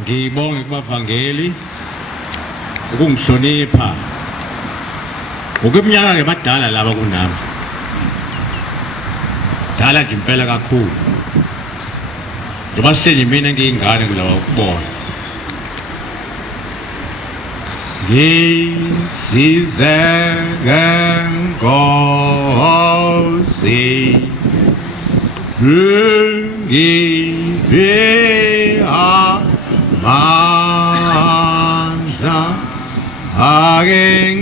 ngibonge kubavangeli ukungihlonipha ukeminyaka ngebadala laba kunami dala nje impela kakhulu njengoba sihleli mina ngiyingane kulawa ukubona ngisize ngenkosi ngiphiwa amandla ake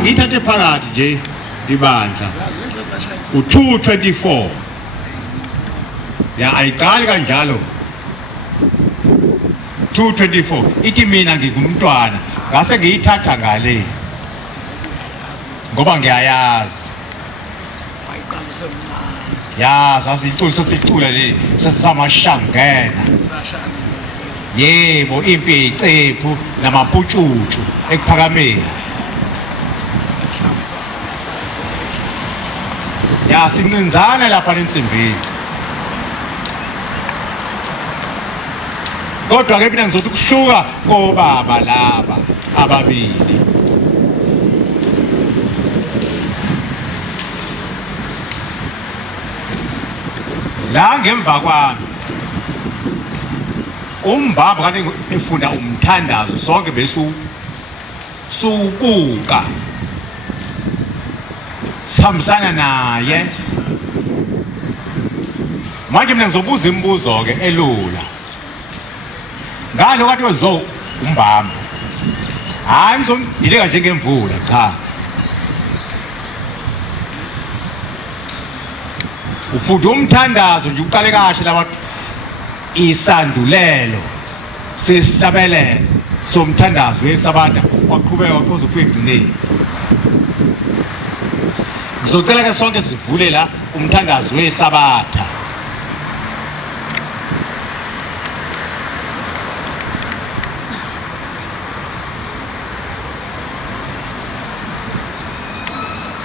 ngithathe phakathi nje ibandla u224 ya ayiqali kanjalo 224 ithi mina ngingumntwana ngase ngiyithatha ngale ngoba ngiyayazi ayiqalise mncane ya sasicula sesicula le sesamashangena yebo impi icephu namamputshutshu ekuphakameni ya sincinzana lapha lensimbini kodwa ke mina ngizothi kuhluka kobaba laba ababili la ngemva kwami umbaba kade efunda umthandazo sonke besu subuka sihambisana naye manje mina ngizobuza imibuzo ke elula ngalo kathi wenzo umbamba hayi ngizongidileka njengemvula cha ufunda umthandazo nje uqale kahle laba isandulelo sesihlabelelo somthandazo wesabatha waqhubeka ukuze ufike egcineni ngizocela ke sonke sivule la umthandazo wesabatha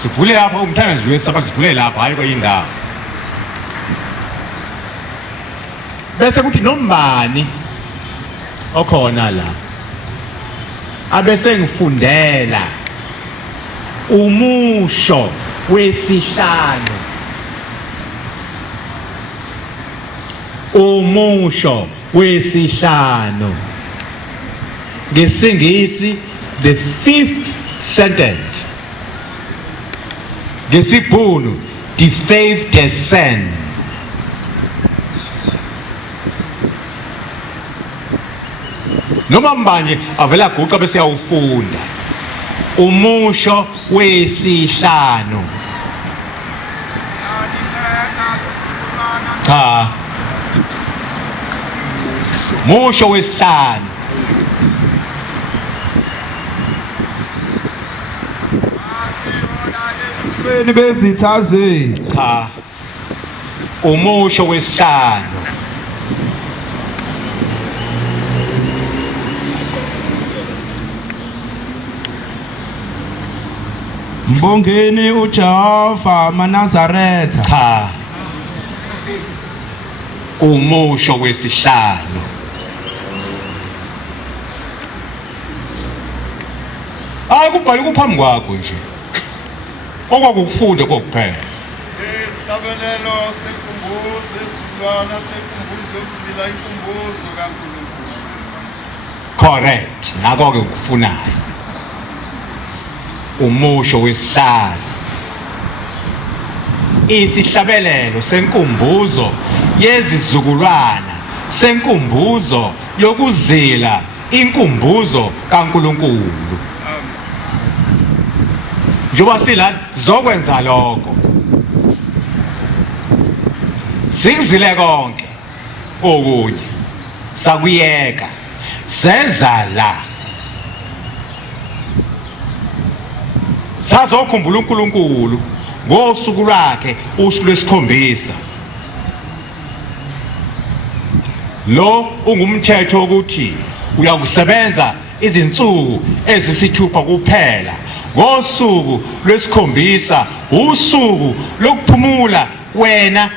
sivule lapha umthandazo wesabatha sivule lapha hayi kweyindawo bese kuthi nombani okhona la abese ngifundela umusho wesihlanu umusho wesihlanu ngesingisi the fifth sentence ngesibhunu the fifth scene noma mbanje avela guqa bese yawufunda umusho wesihlanu cha musho wesihlanu asibeni bezithazeni cha umusho wesihlanu Mbongeni uJehova maNazaretha cha umusho wesihlanu hayi kubhali kuphambi kwakho nje okwakufunda kokuphela isihlabelelo senkumbuzo esulwana senkumbuzo yokuzila inkumbuzo kaNkulunkulu correct nako ke ukufunayo umusho wesihlanu isihlabelelo senkumbuzo yezizukulwana senkumbuzo yokuzila inkumbuzo kaNkuluNkulu. Njengoba sila zokwenza lokho sikuzile konke okunye sakuyeka seza la sazokhumbula uNkulunkulu ngosuku lwakhe usuku lwesikhombisa. Lo ungumthetho ukuthi uyakusebenza izinsuku ezisithupha kuphela, ngosuku lwesikhombisa usuku lokuphumula wena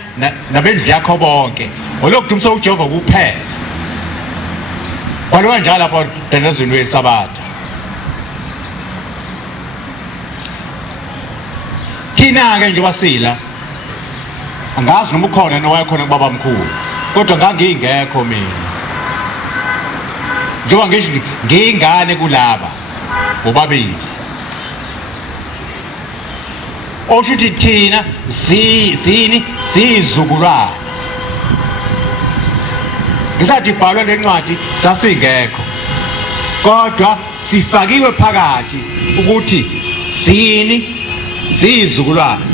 nabendlu yakho bonke, olokudumisa uJehova kuphela. Kwaliwa njalo lapho emthandazweni weSabatha. Thina-ke njengoba sila angazi noma ukhona nowayekhona kubaba mkhulu, kodwa ngangingekho mina. Njengoba ngisho ngiyingane kulaba bobabili, osho ukuthi thina siyizukulwane. Ngisathi ibhalwa le ncwadi sasingekho, kodwa sifakiwe phakathi ukuthi siyizukulwane.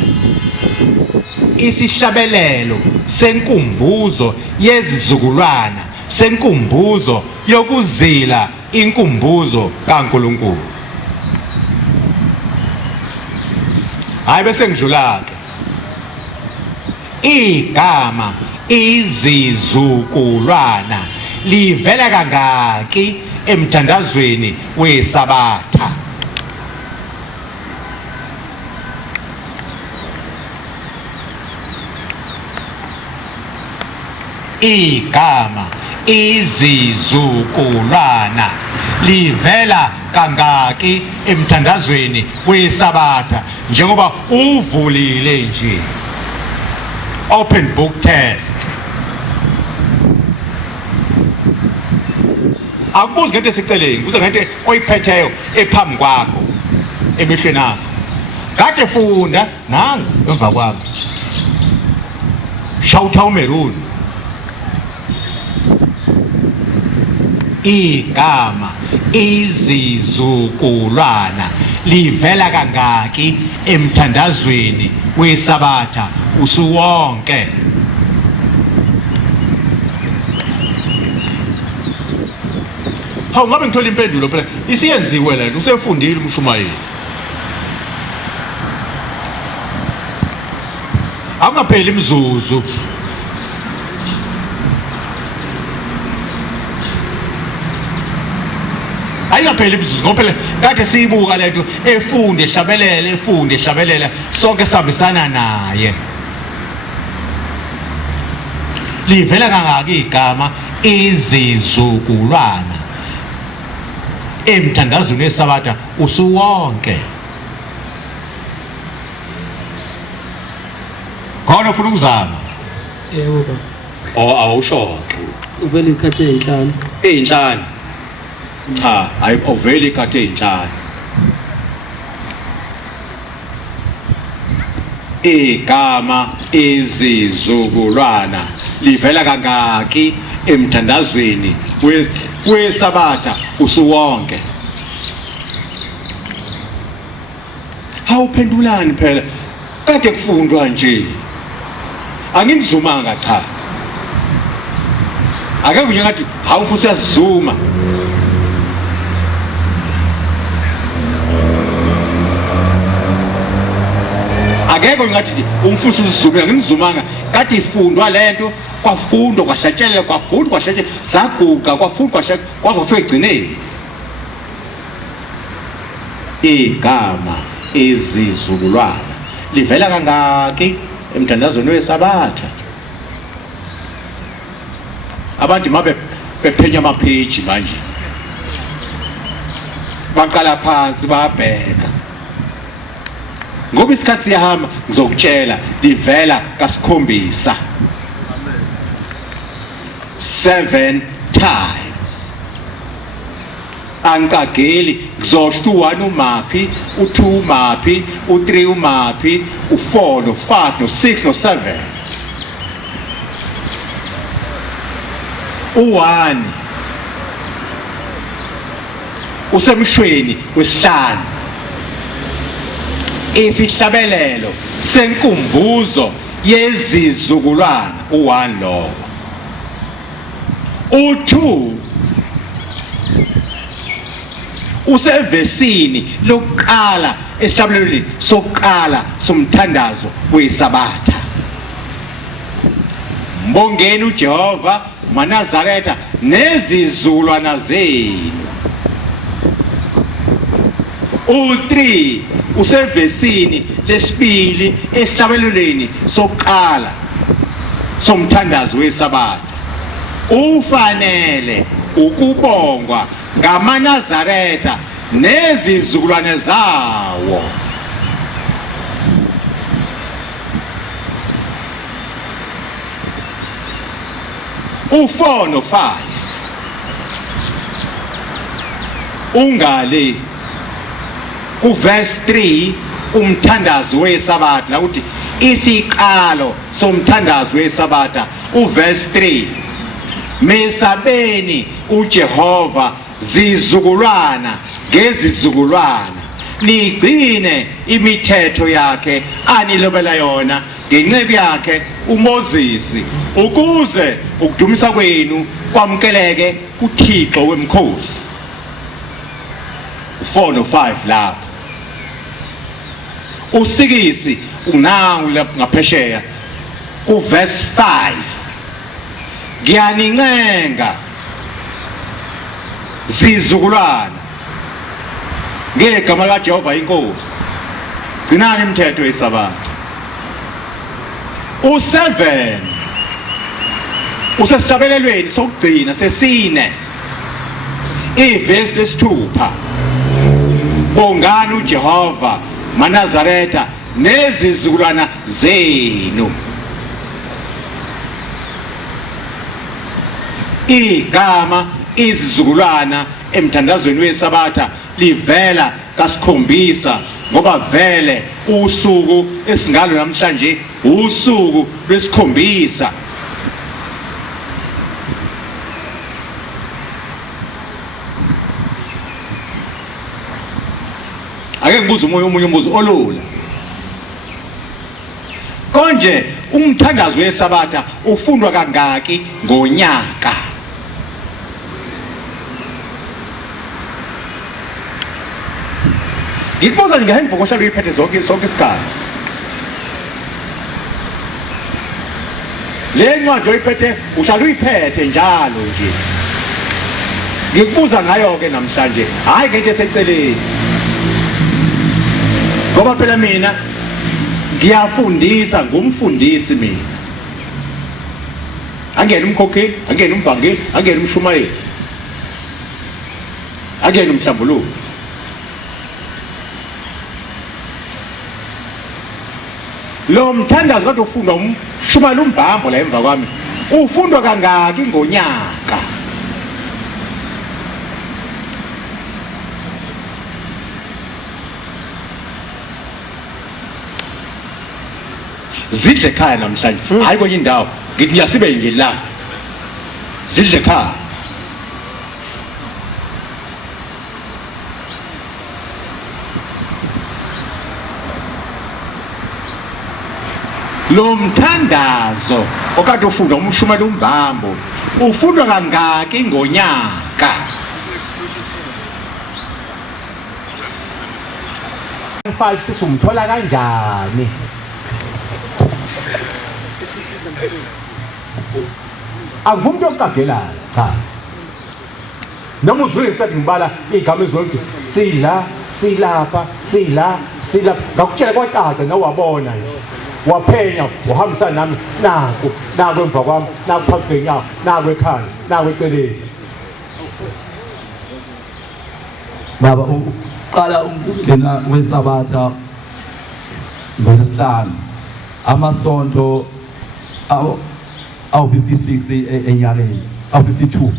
Isihlabelelo senkumbuzo yezizukulwana, senkumbuzo yokuzila inkumbuzo kaNkulunkulu. Hayi bese ngijula-ke igama izizukulwana livela kangaki emthandazweni weSabatha? Igama izizukulwana livela kangaki emthandazweni weSabatha? Njengoba uvulile nje, open book test. Akubuzi ngento esiceleni, kuze ngento oyiphetheyo ephambi kwakho emehlweni akho. Kade funda nangu emva kwami. Shawutha uMeruni. Igama izizukulwana livela kangaki emthandazweni weSabatha usuwonke? Hawu, ngabe ngithola impendulo phela. Isiyenziwe lento, usefundile uMshumayeli. Akupheli imizuzu. Ayingapheli imizuzu ngoba phela kade siyibuka lento, efunde ehlabelela sonke sihambisana naye. Livela kangaki igama izizukulwana emthandazweni weSabatha usuwonke? Khona ufuna ukuzama? Yebo baba. Awushoxe. Uvela ikhathi ey'nhlanu. Ey'nhlanu? Cha, hayi ovela ikhathi ey'nhlanu. Igama izizukulwana livela kangaki emthandazweni weSabatha usuwonke? Hawuphendulani phela, kade kufundwa nje. Angimzumanga cha. Akekho nje ngathi hawu futhi uyazizuma. Akekho ngathi umfusi uzizumela, ngimzumanga. Kade ifundwa lento, kwafundwa kwahlatshelwa, kwafundwa kwahlatshelwa, saguga kwafundwa kwahlatshelwa, kwaze kufika egcineni. Igama izizukulwana livela kangaki emthandazweni weSabatha? Abantu mabe bephenya amapheji manje, baqala phansi bayabheka. Ngoba isikhathi siyahamba, ngizokutshela livela kasikhombisa. 7 times. Angikageli ngizosho u1 umaphi, u2 umaphi, u3 umaphi, u4 no5 no6 no7. U1 usemshweni wesihlanu. Isihlabelelo senkumbuzo yezizukulwana u1 lo. U2 usevesini lokuqala esihlabelelweni sokuqala somthandazo wesabatha. Mbongeni uJehova maNazaretha nezizukulwana zenu. U3 usevesini lesibili esihlabelelweni sokuqala somthandazo wesabatha. Ufanele ukubongwa ngamaNazaretha nezizukulwane zawo. U4 no5 ungale uverse 3 umthandazo wesabatha la uthi isiqalo somthandazo wesabatha uverse 3 mesabeni uJehova zizukulwana ngezizukulwana ligcine imithetho yakhe anilobela yona ngenceku yakhe uMoses ukuze ukudumisa kwenu kwamkeleke kuThixo wemkhosi. 4 no5 lapha. Usikisi unangu ngaphesheya uverse 5 ngiyanincenga zizukulwana ngegama likaJehova inkosi gcinani imithetho yesabatha. U7 usesihlabelelweni sokugcina sesine iverse lesithupha bongani uJehova maNazaretha nezizukulwana zenu. Igama izizukulwana emthandazweni wesabatha livela kasikhombisa ngoba vele usuku esingalo namhlanje usuku lwesikhombisa. Ake ngibuze omunye umbuzo olula. Konje umthandazo wesabatha ufundwa kangaki ngonyaka? Ngikubuza nje ngehandbook ohlala uyiphethe zonke isikhathi. Le ncwadi oyiphethe uhlala uyiphethe njalo nje. Ngikubuza ngayo ke namhlanje, hayi ngeke eseceleni. Ngoba phela mina ngiyafundisa ngumfundisi mina. Angena umkhokheli, angena umbhangeli, angena umshumayeli. Angena umhlambuluko. Lo mthandazo kade ufundwa umshumayeli umbhambo la emva kwami. Ufundwa kangaki ngonyaka? Zidle ekhaya namhlanje, hayi kwenye indawo. Ngithi ngiyasibe nje la. Zidle ekhaya. Lo mthandazo okade ufundwa umshumayeli umbhambo ufundwa kangaki ngonyaka? 5-6 umthola kanjani? Akuvumi yokukagelayo cha. Noma uzwisa ngibala igama ezolthi sila silapha sila sila ngakutshela kwacaca nawabona nje. Waphenya uhambisa nami naku emva kwami naku phambi kwenyawo naku ekhanda naku eceleni. Baba uqala ukungena wesabatha ngolesihlanu amasonto awu 56 enyakeni awu 52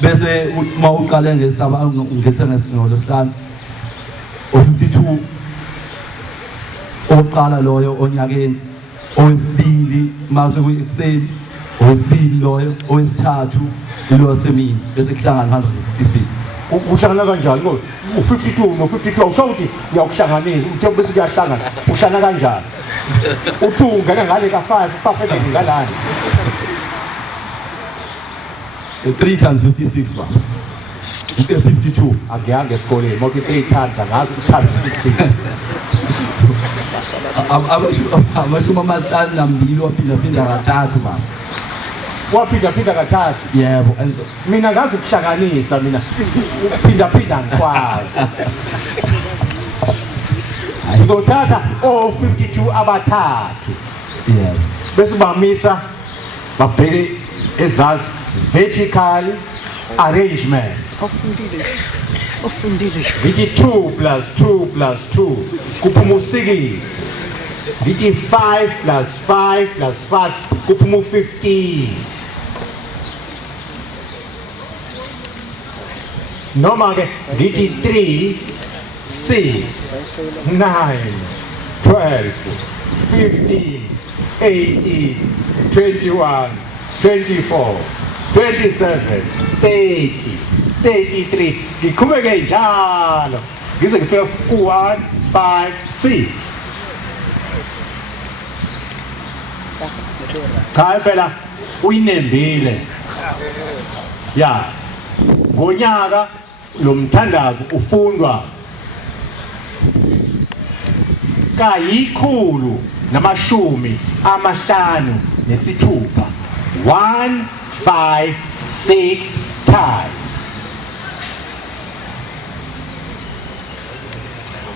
bese uma uqale ngesabatha ngolesihlanu o52 oqala loyo onyakeni owesibili mase kuyikuseni owesibili loyo owesithathu ilo semini bese kuhlangana 156 uhlangana kanjani ngo u52 no52 awusho ukuthi uyakuhlanganisa uthe bese kuyahlangana uhlana kanjani uthi ungena ngale ka5 ufafela ngalani 3 times 56 ba 52 akuyange esikoleni mothi 3 times angazi times 16 amashumi amahlanu nambili waphinda kathathu ba waphinda kathathu yebo mina ngazi ukuhlanganisa mina uphinda ngikwazi uzothatha o52 abathathu yebo bese bamisa babheke ezazi vertical arrangement Ofundile. ngithi 2 plus 2 plus 2 kuphuma u6 ngithi 5 plus 5 plus 5 kuphuma u15 noma ke ngithi 3 6 9 12 15 18 21 24 27 30 33 ngiqhubeke njalo ngize ngifike ku1 5 6 cha phela uyinembile ya ngonyaka lo mthandazo ufundwa kayikhulu namashumi amahlanu nesithupha 156 times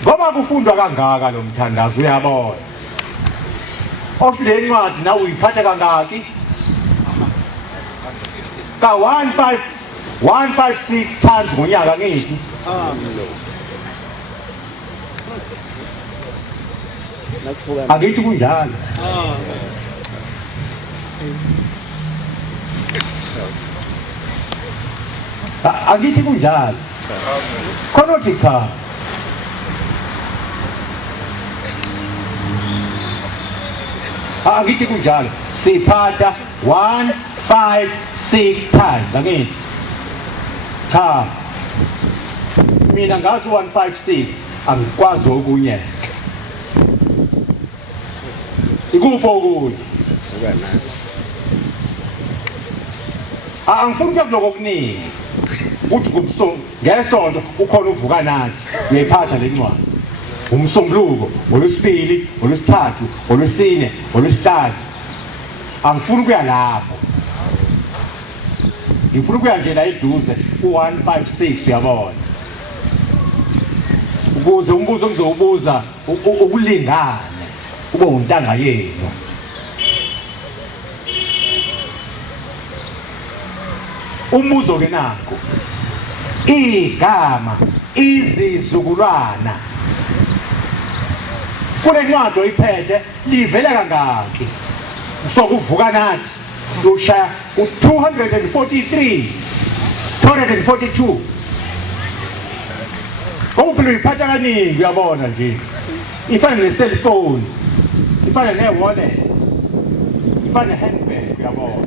ngoba kufundwa kangaka lo mthandazo uyabona ofle incwadi nawe uyiphatha kangaki ka 156 times ngonyaka ngithi akithi kunjalo akithi kunjalo khona uthi cha akithi kunjalo siphatha 156 times akithi cha mina ngazi 156 angikwazi okunye ikupho ukuthi angifuni ukuyakuloko okuningi uthi ngesonto ukhona uvuka nathi uyayiphatha le ncwadi umsombuluko olwesibili olwesithathu olwesine olwesihlanu angifuni ukuya lapho ngifuna ukuya nje la eduze u156 uyabona ukuze umbuzo engizowubuza ukulingana kube untanga yenu umbuzo ke nakho igama izizukulwana kule ncwadi oyiphethe livele kangaki sokuvuka nathi ushaya u243 242 ngokuphela uyiphatha kaningi uyabona nje ifana ne-cellphone ifana ne-wallet ifana ne-handbag uyabona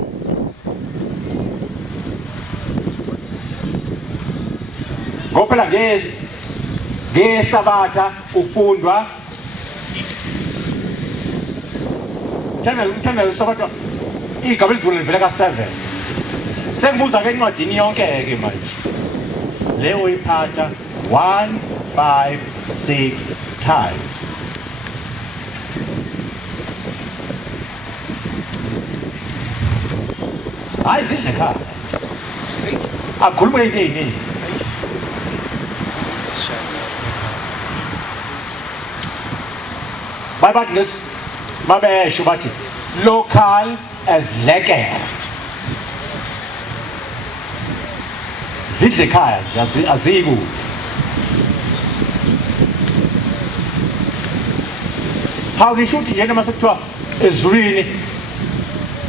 ngophela ngesabatha ufundwa umthandazo sabatha igama elivule livele ka7 sengibuza ke encwadini yonke-ke manje le oyiphatha 156 times hayi zidle ekhaya akhulume ey'ningi bathi lesi babesho bathi local as lekker zidle ekhaya aziku hawu ngisho ukuthi yena mase kuthiwa ezulwini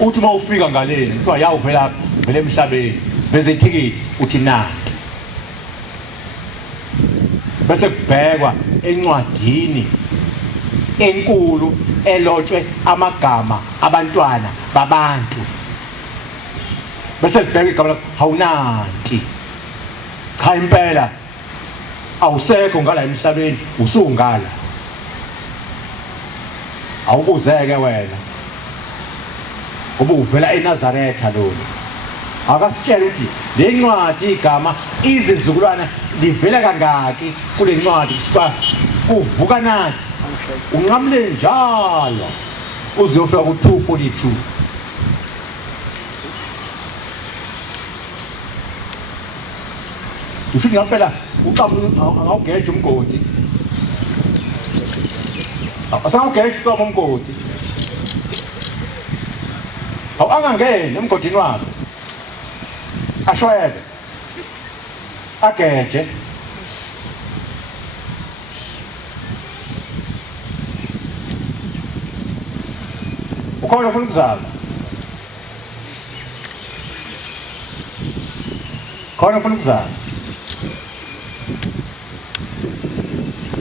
uthi uma ufika ngaleni kuthiwa yawu vela emhlabeni bese ithikithi uthi nanti bese kubhekwa encwadini enkulu elotshwe amagama abantwana babantu bese libheka igama lakho hawunanti cha impela awusekho ngala emhlabeni usungala awubuzeke wena ubuvela eNazaretha lona akasitshela ukuthi le ncwadi igama izizukulwana livela kangaki kule ncwadi kusuka kuvuka nathi unqamle njalo uze ufika ku-242 ushuthi ngampela angawugeje umgodi asangawugeje uqama umgodi angangeni emgodini wakhe ashwele ageje ukhona ufuna ukuzala khona ufuna ukuzala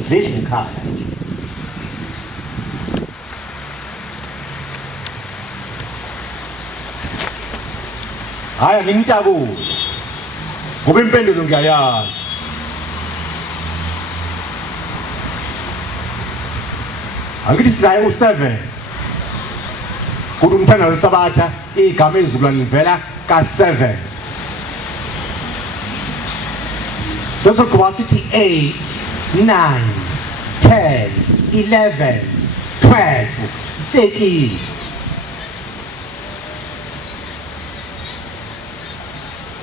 zidle ekhaya hhayi angimtakule ngoba impendulo ngiyayazi angithi sinaye u-7 kuthi umthanda wesabatha igama ezizukulwane livela ka-7 sesokuba sithi 8 9 10 11 12 13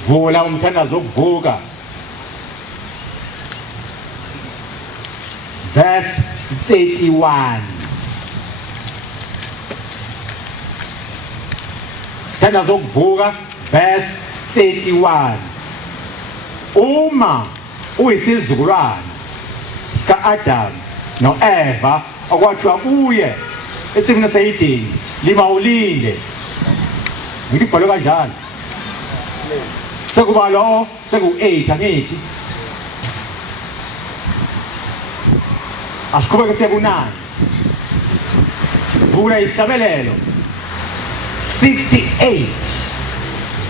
vula umthandazo wokuvuka verse 31 umthandazo wokuvuka verse 31 uma uyisizukulwana sika-Adam no-Eva okwathiwa kuye ethimini seyidini lima ulinde ngithi kubhalwe kanjalo sekuba lo seku-8 angithi asiqhubeke siye ku-9 vula isihlabelelo 68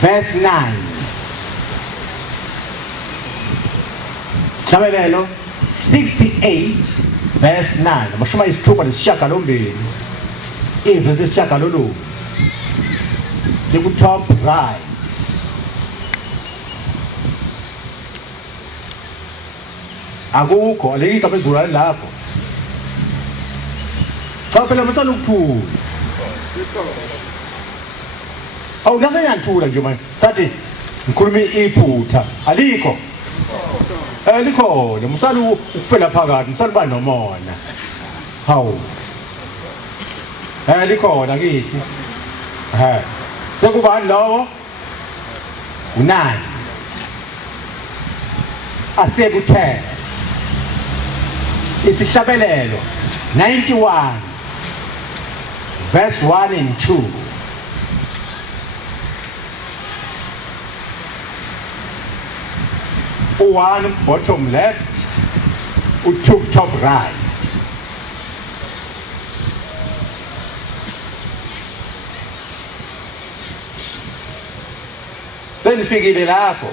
verse 9 isihlabelelo 68 verse 9 amashumi ayisithupha nesishiyagalombili ivesi lesishiyagalolunye liku-top right akukho aleke igama ezulwane lapho cha phela masalukuthula awu nasengiyathula nje manje sathi ngikhuluma iphutha alikho likhona msalu ukufela phakathi msalu ba nomona hawu likhona kithi sekubani lowo u9 asiye ku10 isihlabelelo 91 verse 1 and 2 u1 bottom left u2 top right senifikile lapho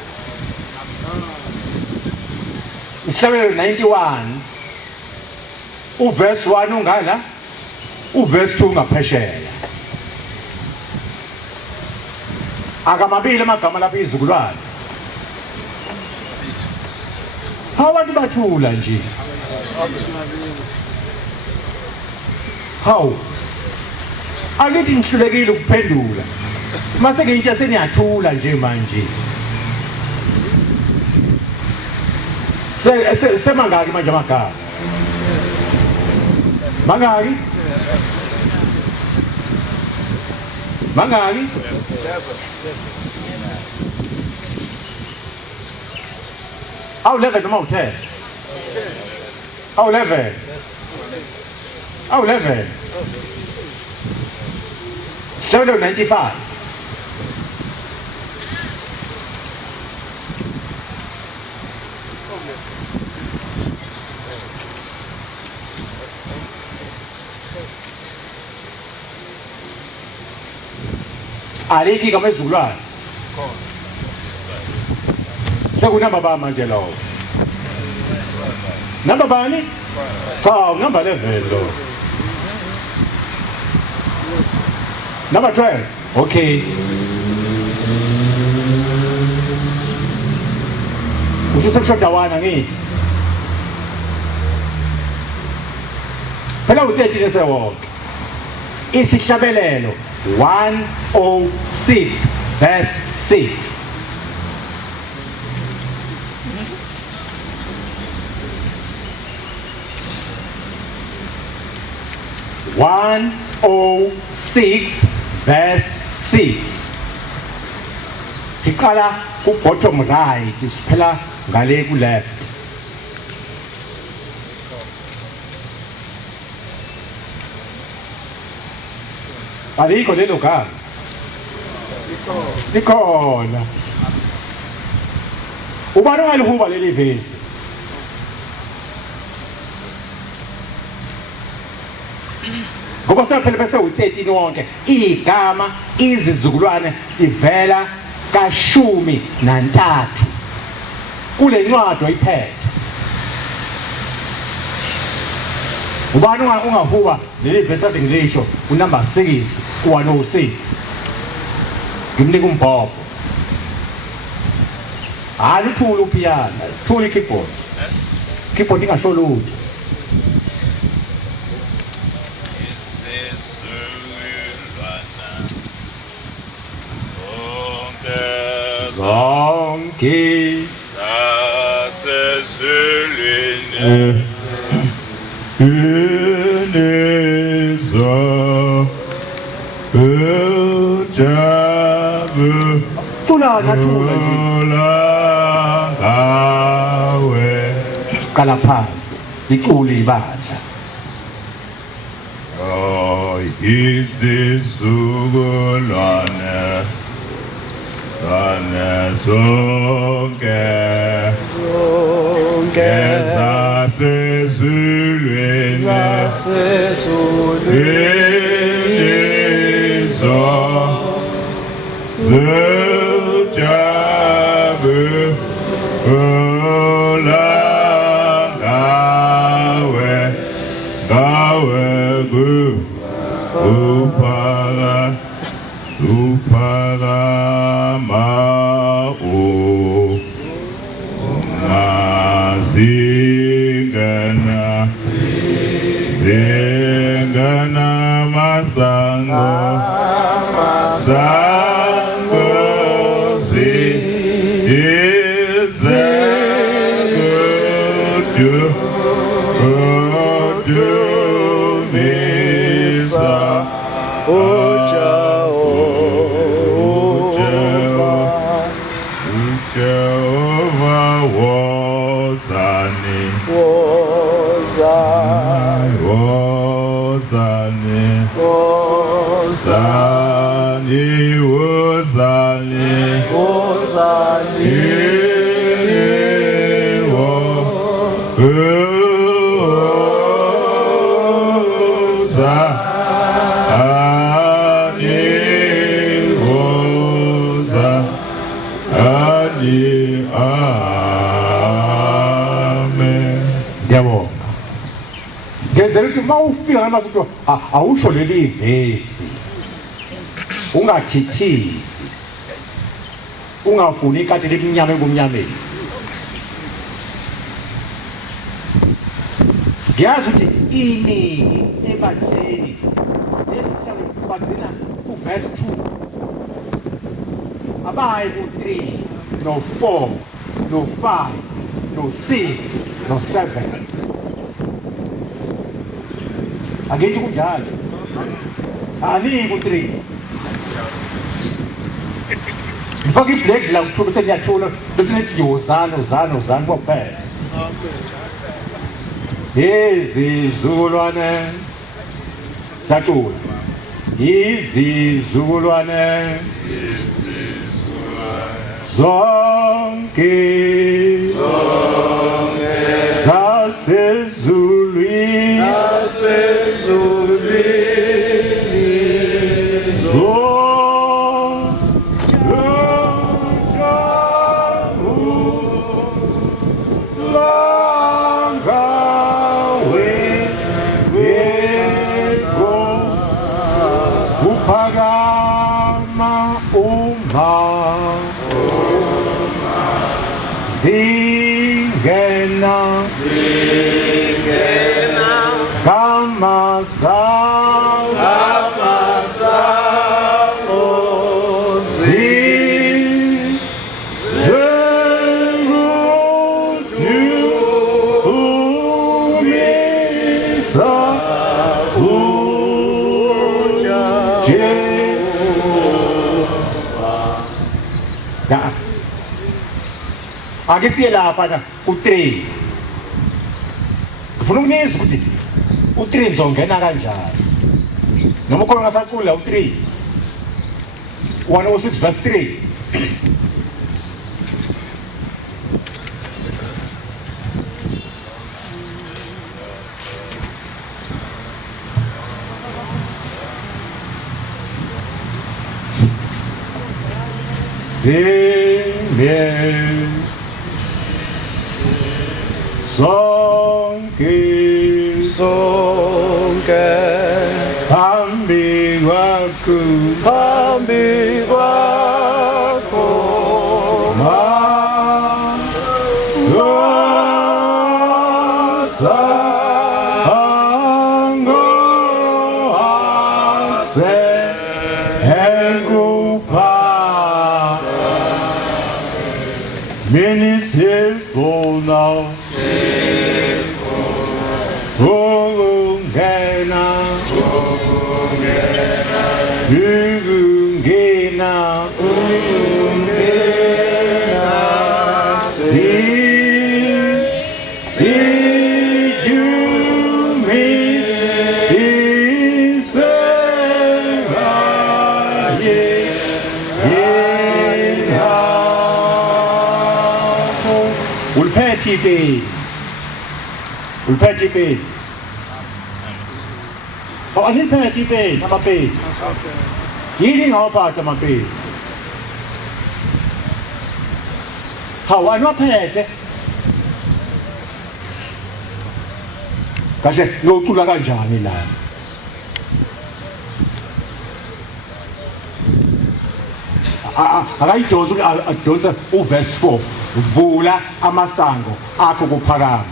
isihlabelelo 91 uverse 1 ungala uverse 2 ungaphesheya akamabili amagama lapha izizukulwane abantu bathula nje hawu akithi ngihlulekile ukuphendula mase ngintsha seniyathula nje manje semangaki manje amagama mangaki mangaki awu 11 noma u10 awu 11 awu 11 sihlabelelo 95 alikho igama ezizukulwane sekunamba ba manje lo namba bani cha namba 11 lo number 12 okay ususebushoda wana ngithi phela u13 esewonke isihlabelelo 106 verse 6 106 verse 6 siqala ku bottom right siphela ngale ku left alikho lelo gama sikhona ubani ongalihuba leli vesi ngoba sephela bese u13 wonke igama izizukulwane ivela kashumi nantathu kule ncwadi oyiphethe ubani ungahuba leli vesi ade ngilisho unumber 6 u106 ngimnika umbhobho hayi uthula upiano thula keyboard ingasho lutho zonke sasezulwini Uneza Ujabu thula nathula Gawe qala phansi iculi ibandla Izizukulwane sonke zasezulwini zojabu gawe uphakama zingana masango mawufika ngamasuku awusho leli vesi ungathithisi ungafuni ikati limnyama engumnyameni ngiyazi ukuthi iningi ebandleni lesi sihlalo bagcina ku-verse 2 abayi ku-3 no-4 no-5 no-6 no-7 Angithi kunjalo. Ani ku3. Ngifaka iblack la kuthula bese liyathula bese lithi uzana kuphela. Izizukulwane sathula. Izizukulwane zonke zasezulwini Singena Kamasango Ake siye lapha u3 ngifuna ukunizwa ukuthi u3 ngizongena kanjani noma ukhona ngasacula u3 106 verse 3 Singing sonke phambi kwakho masango ase engupha Minisifuna Ungena See you me Ulphethe ipeni. Aniphethe ipeni amapeni. Yini ngawaphatha amapeni? Hawu aniwaphethe. Kahle ngocula kanjani la? Akayidosa adonsa uverse 4 vula amasango akho kuphakama.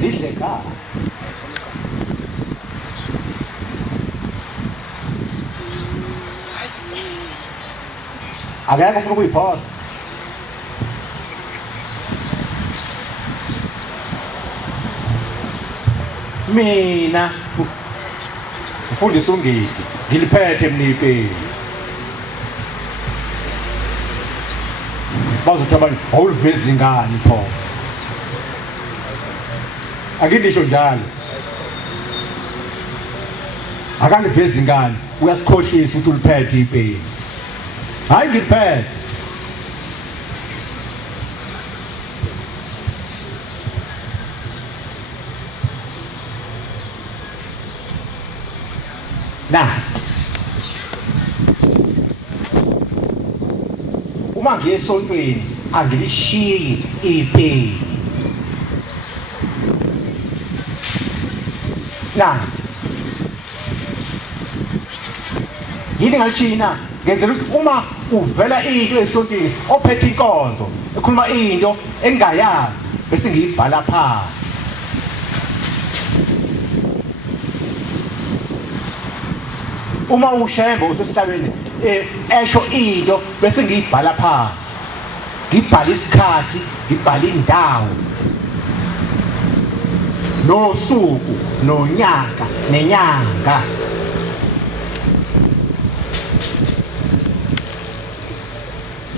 Sidle ekhaya. Akekho ufuna ukuyiphosa. Mina mfundisi uNgidi ngiliphethe mina ipeni. Bazothi abantu awulivezi ingane pho. Akindisho njalo. Akalivezi ingane uyasikhohlisa ukuthi uliphethe ipeni. Hayi ngiliphethe. Na uma ngiye esontweni angilishiyi ipeni. Na yini ngalichina ngenzela ukuthi uma uvela into esontweni ophethe inkonzo ekhuluma into engayazi bese ngiyibhala phansi. Uma ushembe usesihlabeni esho into bese ngiyibhala phansi. Ngibhala isikhathi, ngibhala indawo. Nosuku, nonyaka, nenyanga.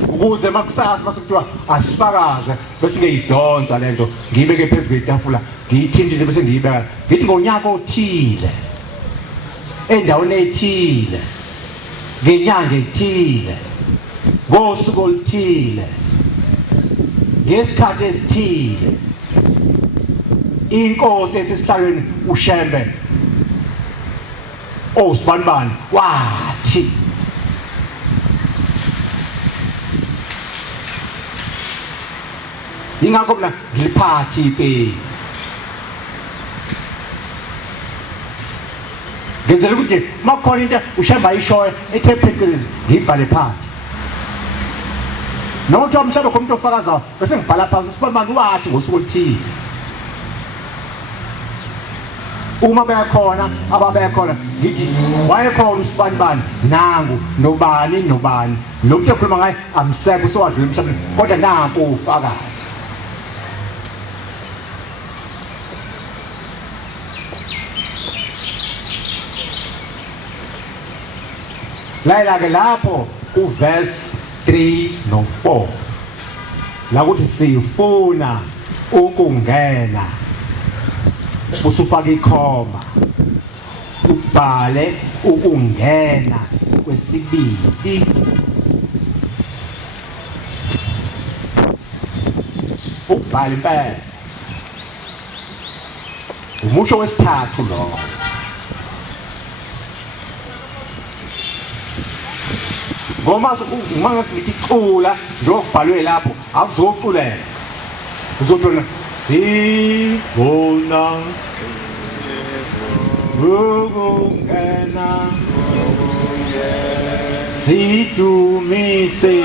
Ukuze makusasa masekuthiwa asifakaze bese ngiyidonsa lento ngiyibeke phezulu kwetafula ngiyithintile bese ngiyibeka ngithi ngonyaka othile endaweni ethile ngenyanga ethile ngosuku oluthile ngesikhathi esithile inkosi esesihlalweni ushembe osibanibani wathi ingakho mina ngiliphathi ipeni ngenzela ukuthi makhona into ushamba ishoya ethe phecelezi ngibhale phansi noma kuthiwa mhlawumbe khona umuntu ofakazayo bese ngibhala phansi usibani wathi ngosuku oluthile uma bekhona ababekhona ngithi wayekhona usibani nangu nobani lo muntu ekhuluma ngaye amsekho sowadlula emhlabeni kodwa nanku ufakazi layela-ke lapho uverse 3 no-4 la kuthi sifuna ukungena usufaka ikhoma ubhale ukungena kwesibili ubhale impela umusho wesithathu lo ngoma ngasithi cula njengokubhalwe lapho akuzoculela uzothona sifuna ukungena sidumise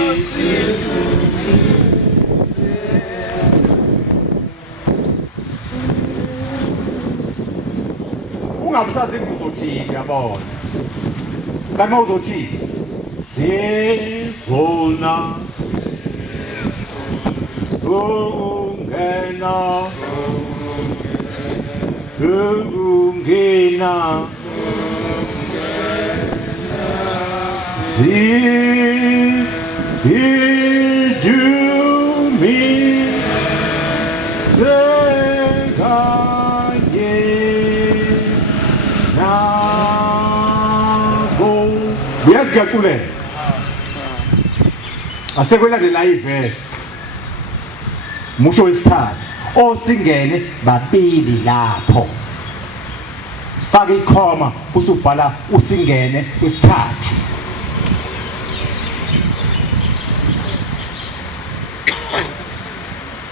ungabusazi ukuthi uzothini yabona kanti uma uzothini sifuna ukungena sidumise kanye nabo uyazi kuyaculela asekwelandela ivesi musho wesithathu osingene babili lapho faka ikhoma usubhala usingene wesithathu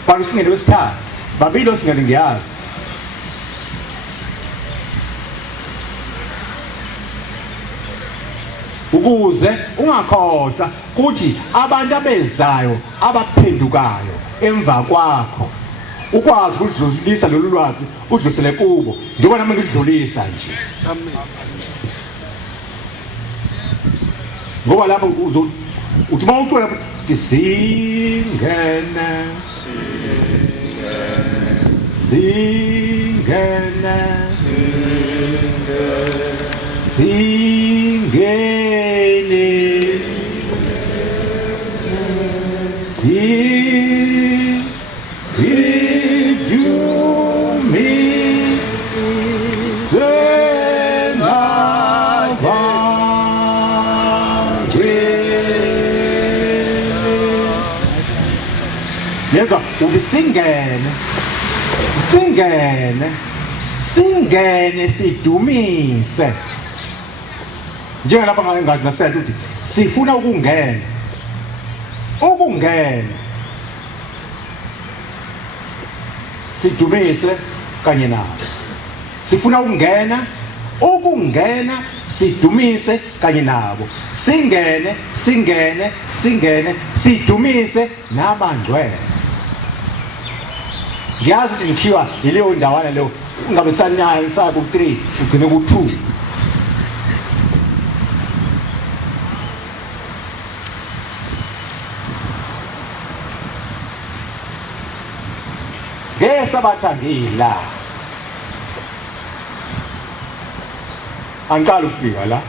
bhala usingene wesithathu babili osingene ngiyazi ukuze ungakhohlwa kuthi abantu abezayo abaphendukayo emva kwakho ukwazi ukudlulisa lolu lwazi udlulisele kubo njengoba nami ngidlulisa nje ngoba lapho uthi uma ucula singene yezwa uthi singene sidumise njengalapha ngathi nasela uthi sifuna ukungena sidumise kanye nabo sifuna ukungena sidumise kanye nabo singene sidumise nabangcwele ngiyazi ukuthi ngikhiwa yileyo ndawana leyo ungabe sanayo isaku 3 ugcine ku2 ngesabathangila angiqala ukufika la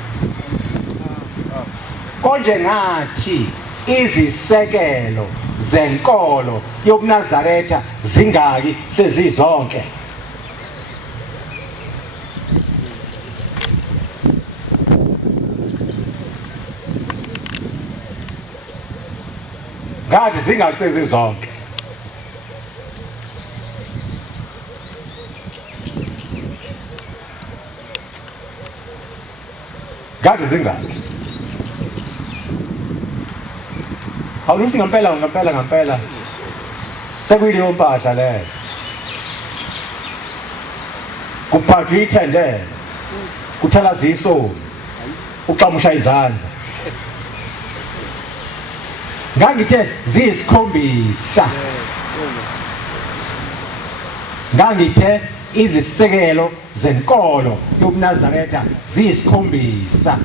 konje ngathi izisekelo zenkolo yobuNazaretha zingaki sezizonke ngathi zingaki sezizonke ngathi zingaki awuthi ngampela sekuyileyo mpahla leyo kuphathwa ithendele kuthalaza isoni uqamusha izandla ngangithe ziyisikhombisa ngangithe izisekelo zenkolo yobuNazaretha ziyisikhombisa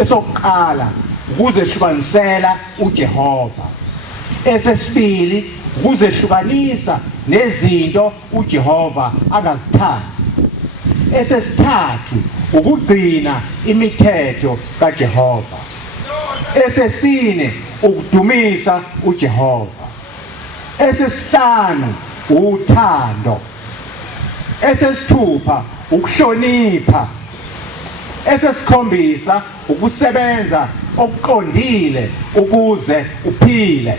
esokuqala ukuzehlukanisela uJehova esesibili ukuzehlukanisa nezinto uJehova angazithandi esesithathu ukugcina imithetho kaJehova esesine ukudumisa uJehova esesihlanu uthando esesithupha ukuhlonipha esesikhombisa ukusebenza okuqondile ukuze uphile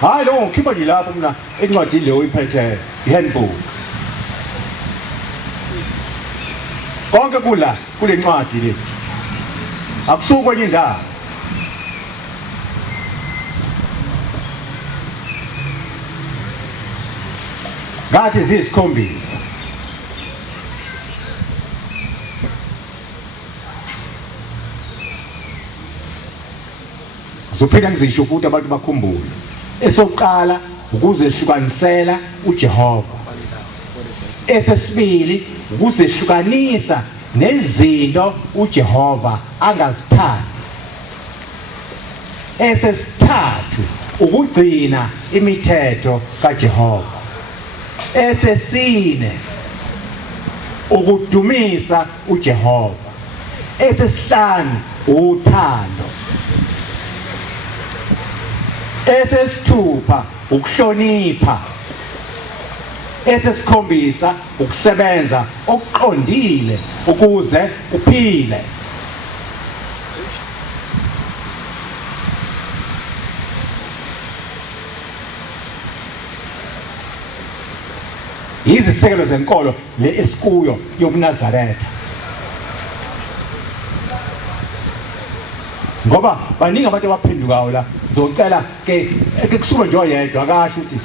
hayi lo ngikhipha nje lapho mina encwadi leyo iphethe ihandbook konke kule ncwadi le akusuka kwenye indawo ngathi ziyisikhombisa zophinda ngizisho futhi abantu bakhumbule esokuqala ukuzehlukanisela uJehova esesibili ukuzehlukanisa nezinto uJehova angazithandi esesithathu ukugcina imithetho kaJehova esesine ukudumisa uJehova esesihlanu uthando esesithupha ukuhlonipha esesikhombisa ukusebenza okuqondile ukuze uphile izisekelo zenkolo le esikuyo yobuNazaretha ngoba baningi abantu abaphendukayo la ngizocela ke kusuka nje oyedwa akasho ukuthi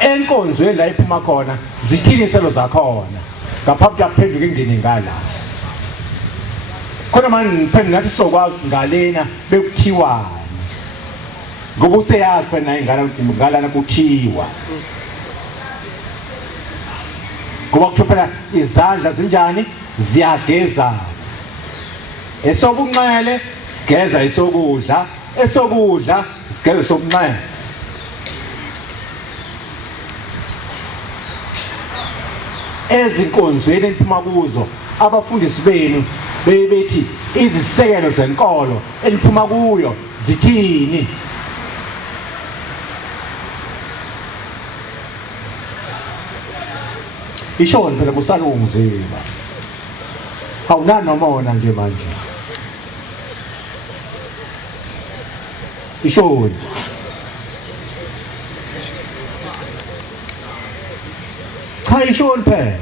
enkonzweni la iphuma khona zithini iselo zakhona ngaphambi kuyaphenduka ingene ngala khona manje ngiphendula ngathi sokwazi ngalena bekuthiwani ngoba useyazi phela ingane ukuthi ngalana kuthiwa ngoba kuthiwa phela izandla zinjani ziyagezana esobunxele sigeza isokudla esokudla sigeza sokunxele ezinkonzweni eniphuma kuzo abafundisi benu bethi izisekelo zenkolo eniphuma kuyo zithini ishoni phela kusalunguzima awunani noma wona nje manje ishoni cha ishoni phela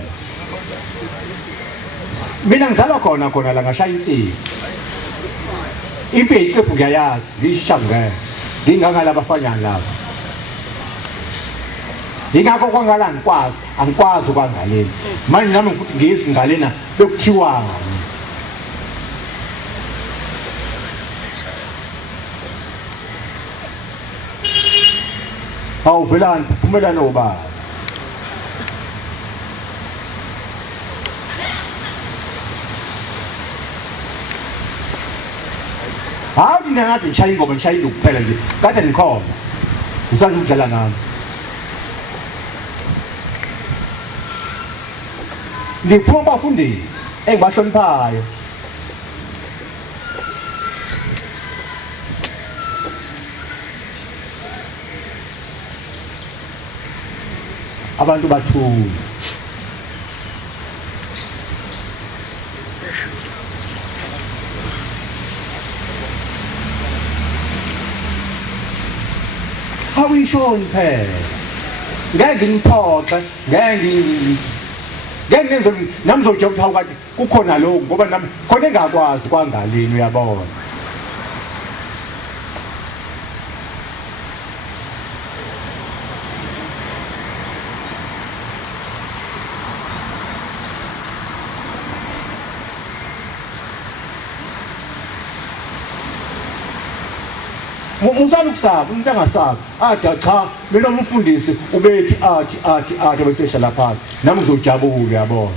mina ngizalwa khona la ngashaya insini impi ixephu ngiyayazi ngisha ngeke ngingangala abafanyana laba ingakho kwangala angikwazi ukwangaleni manje nami futhi ngizwe ngalena bekuthiwani awuvelani phumelana obaba hayi mina ngathi ngishaya ingoma ngishaya kuphela nje kade ngikhona ngisazi ukudlala nami ndiphuma abafundisi engibahloniphayo abantu bathula awishoni phela ngeke ngiphoxe ngeke ngenze nami zojoba ukuthi awukade kukhona lokho ngoba nami khona engakwazi kwangalini uyabona Musala ukusaba umuntu angasabi athi cha mina umfundisi ubethi athi bese hlala phansi nami ngizojabula uyabona.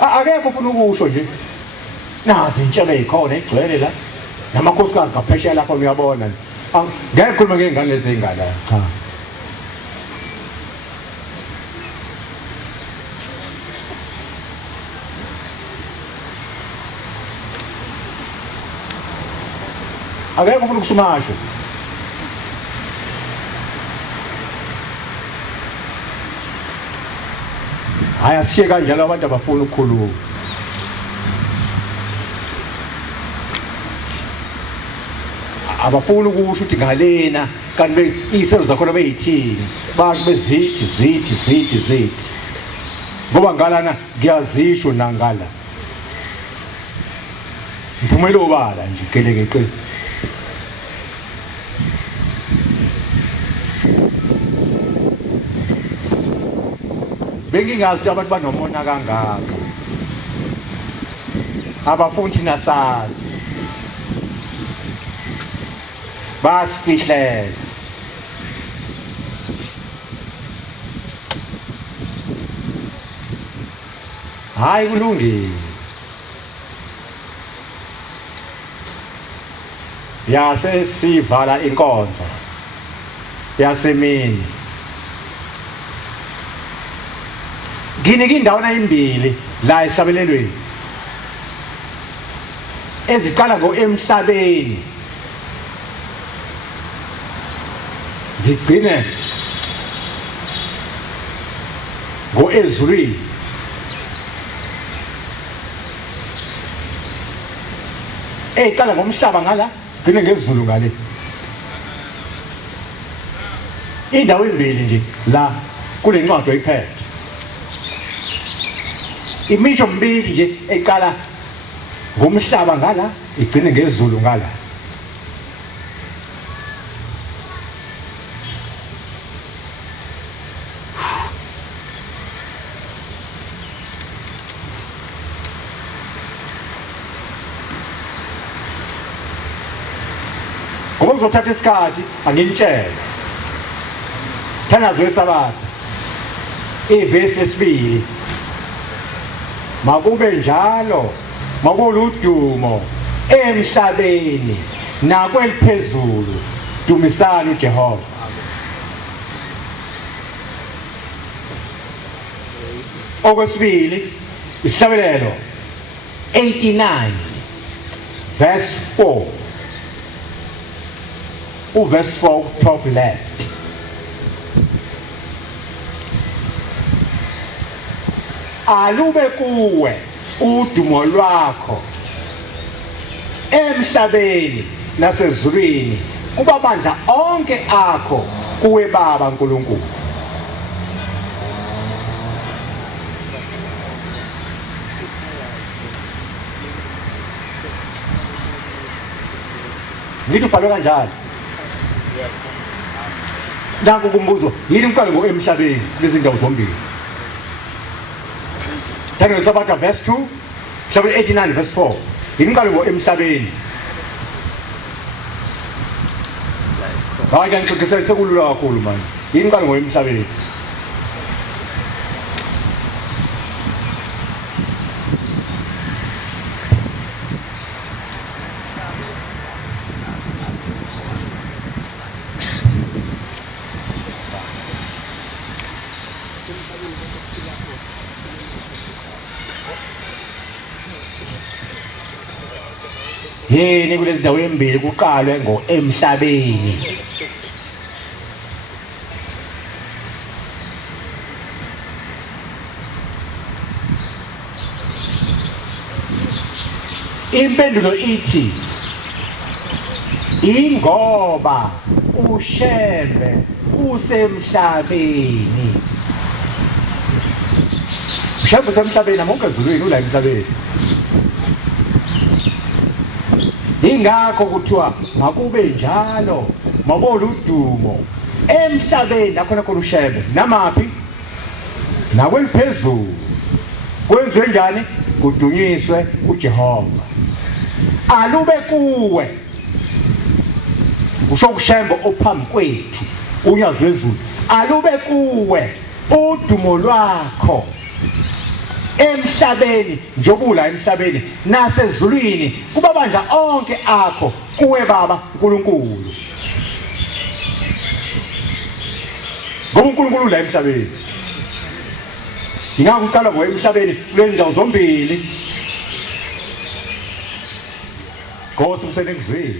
Akekho ufuna ukusho nje nazi intshebe ezikhona egcwele la namakhosikazi ngaphesheya lapho uyabona ngeke khuluma ngezingane lezi ezingala cha. Akekho ufuna ukusumasho. Hayi asishiye kanjalo abantu abafuna ukukhuluma. Abafuna ukusho ukuthi ngalena kanti iziselo zakhona beyithini bantu bezithi ngoba ngalana ngiyazisho nangala mphumela obala nje gelekeqe. Bengingazi ukuthi abantu banomona kangaka abafuni thina sazi basifihlela. Hayi kulungile yase sivala inkonzo yasemini nginike indawo nayimbili la esihlabelelweni eziqala emhlabeni zigcine ezulwini. Eziqala ngomhlaba ngala zigcine ngezulu ngale. Indawo embili nje la kule ncwadi oyiphethe. Imisho mbili nje eqala ngomhlaba ngala igcine ngezulu ngala. Ngoba ngizothatha isikhathi anginitshele. Thanazo wesabatha ivesi lesibili makube njalo makuludumo emhlabeni nakweliphezulu dumisana uJehova. Okwesibili isihlabelelo 89 verse 4 verse 4 top left. Alube kuwe udumo lwakho emhlabeni nasezulwini kubamandla onke akho kuwe Baba uNkulunkulu. Ngithi ubhalwe kanjalo. Nanku kumbuzo yini umqalo emhlabeni lezi ndawo zombili. Thana Sabatha verse 2 chapter 89 verse 4 yini umqalo emhlabeni. Hayi ngixoxisela sekulula kakhulu manje. Yini umqalo emhlabeni. Yini kulezi ndawo embili kuqalwe emhlabeni. Impendulo ithi ingoba uShembe usemhlabeni. Ushembe usemhlabeni amonke ezulwini ula emhlabeni. ingakho kuthiwa makube njalo mabona udumo emhlabeni nakhona khona ushebe namaphi nakweliphezulu kwenziwe njani kudunyiswe uJehova alube kuwe usho kushembo ophambi kwethu unyazi wezulu alube kuwe udumo lwakho emhlabeni njobula emhlabeni nasezulwini kubabandla onke akho kuwe baba uNkulunkulu ngoba uNkulunkulu la emhlabeni ingakho uqala ngowe emhlabeni kule ndawo zombili Nkosi umsebenzi